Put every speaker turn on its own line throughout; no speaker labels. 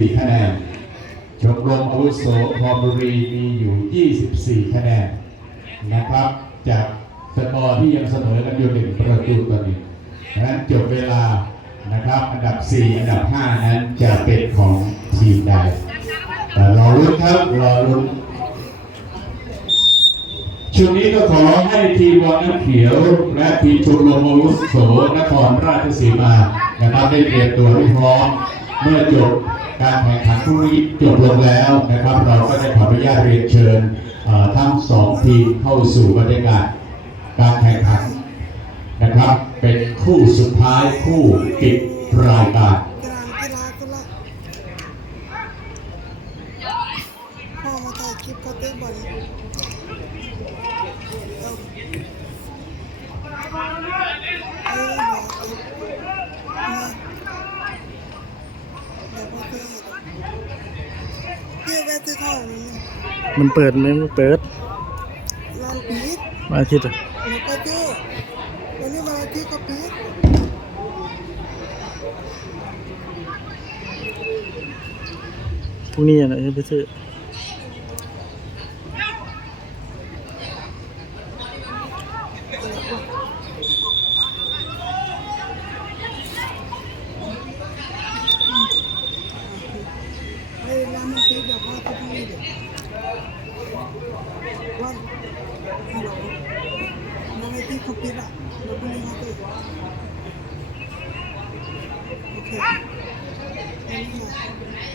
สี่คะแนน ชมรมอาวุโสพรบุรีมีอยู่ 24 คะแนนนะครับ จากสกอร์ที่ยังเสมอกันอยู่หนึ่งประตูต่อหนึ่งดังนั้นจบเวลานะครับ อันดับ 4 อันดับ 5 นั้นจะเป็นของทีมใด แต่รอรุ้นครับ รอรุ้นชุดนี้ก็ขอให้ทีมบอลน้ำเขียว และทีมชมรมอาวุโสนครราชสีมานะครับได้เตรียมตัวให้พร้อมเมื่อจบ การแข่งขันพรุ่นี้จบลงแล้วนะครับ เราก็จะขออนุญาตเรียนเชิญทั้งสองทีมเข้าสู่บรรยากาศการแข่งขันนะครับ เป็นคู่สุดท้ายคู่ปิดรายการ
กลางกีฬากุละพ่อมาถ่ายคลิปเขาเตะบอลเอาเออหมาเก็บมาเดี๋ยวพ่อเตะ เกี่ยวแวะซื้อข้าวนี่
มันเปิดไหมมันเปิด
ร้านปิด
วันอาทิตย์อะ
แล้วก็เจ้วันนี้วันอาทิตย์ก็ปิด
พรุ่งนี้อะนะจะไปซื้อ
เฮ้ ยร้านมันปิดเดี๋ยวพ่อจะไปเดี๋ยววันฮัลโหลวันอาทิตย์เขาปิดอะเดี๋ยวพรุ่งนี้เขาเตะโอเคอันนี้ค่ะ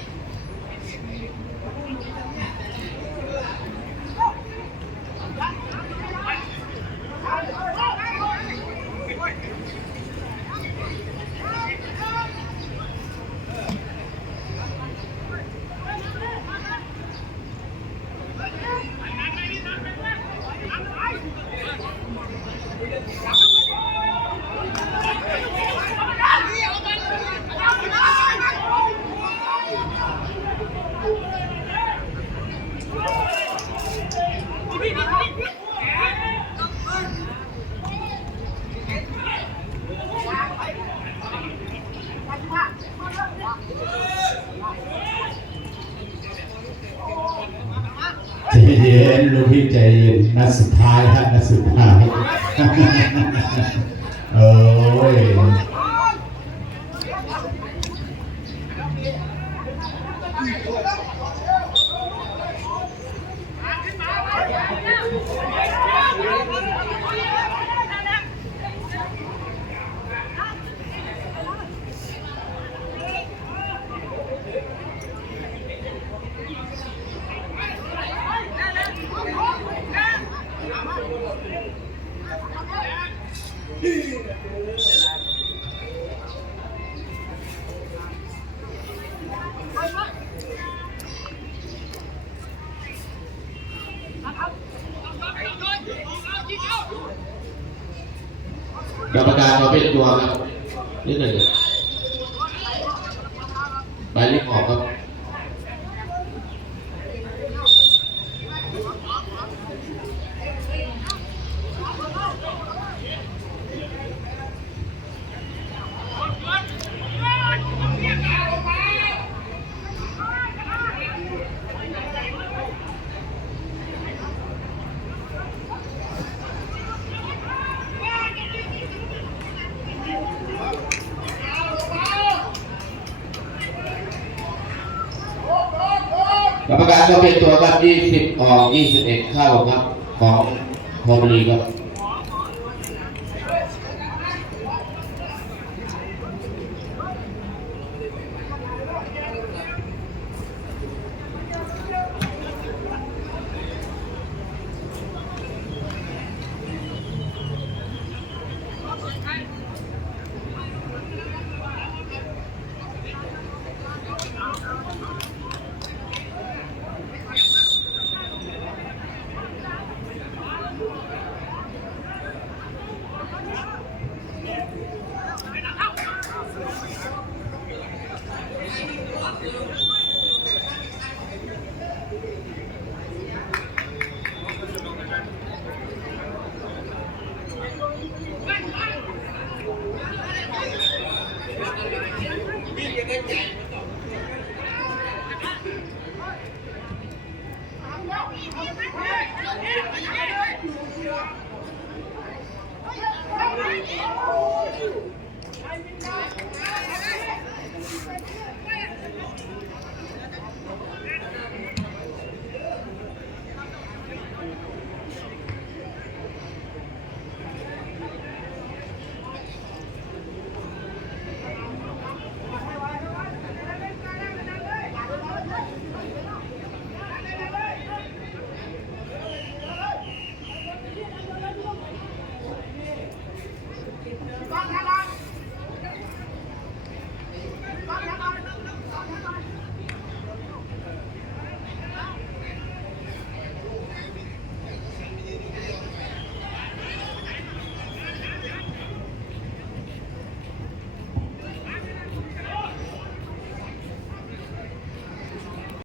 ใจเย็นลูกพี่ใจเย็นนัดสุดท้ายฮะนัดสุดท้าย โอ้ย
กรรมการมาเป็นตัวครับนิดหนึ่งใบลิฟออกครับ ก รรมการก็เป็นตัวครับ 20 ออก 21 เข้าครับ ของโฮมลีครับ Thank you.